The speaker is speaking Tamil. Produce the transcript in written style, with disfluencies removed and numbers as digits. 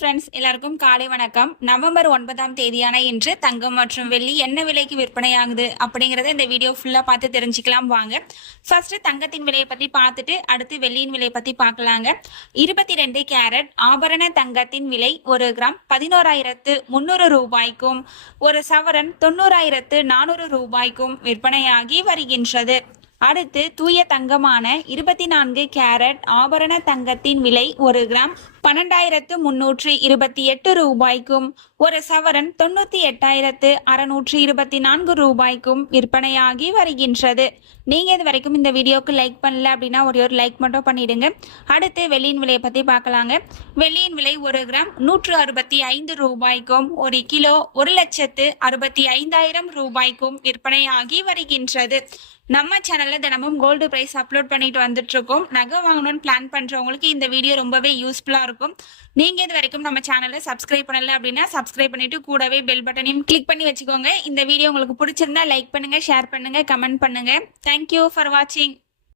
ஃப்ரெண்ட்ஸ், எல்லாருக்கும் காலை வணக்கம். நவம்பர் 9ஆம் தேதியான இன்று தங்கம் மற்றும் வெள்ளி என்ன விலைக்கு விற்பனையாகுது அப்படிங்கறத இந்த வீடியோ ஃபுல்லா பார்த்து தெரிஞ்சுக்கலாம் வாங்க. ஃபர்ஸ்ட் தங்கத்தின் விலையை பத்தி பார்த்துட்டு அடுத்து வெள்ளியின் விலையை பத்தி பார்க்கலாங்க. 22 கேரட் ஆபரண தங்கத்தின் விலை 1 கிராம் 11,300 ரூபாய்க்கும், ஒரு சவரன் 90,400 ரூபாய்க்கும் விற்பனையாகி வருகின்றது. அடுத்து தூய தங்கமான 24 கேரட் ஆபரண தங்கத்தின் விலை 1 கிராம் 12,328 ரூபாய்க்கும், ஒரு சவரன் 98,624 ரூபாய்க்கும் விற்பனையாகி வருகின்றது. நீங்க இது வரைக்கும் இந்த வீடியோக்கு லைக் பண்ணல அப்படின்னா ஒரு லைக் மட்டும் பண்ணிடுங்க. அடுத்து வெள்ளியின் விலையை பத்தி பார்க்கலாங்க. வெள்ளியின் விலை 1 கிராம் 165 ரூபாய்க்கும், ஒரு கிலோ 1,65,000 ரூபாய்க்கும் விற்பனையாகி வருகின்றது. நம்ம சேனல்ல தினமும் கோல்டு பிரைஸ் அப்லோட் பண்ணிட்டு வந்துட்டு இருக்கோம். நகை வாங்கணும்னு பிளான் பண்றவங்களுக்கு இந்த வீடியோ ரொம்பவே யூஸ்ஃபுல்லா இருக்கும். நீங்க இது வரைக்கும் நம்ம சேனலை சப்ஸ்கிரைப் பண்ணல அப்படின்னா சப்ஸ்கிரைப் பண்ணிட்டு கூடவே பெல் பட்டனையும் கிளிக் பண்ணி வச்சுக்கோங்க. இந்த வீடியோ உங்களுக்கு பிடிச்சிருந்தா லைக் பண்ணுங்க, ஷேர் பண்ணுங்க, கமெண்ட் பண்ணுங்க. தேங்க்யூ ஃபார் வாட்சிங்.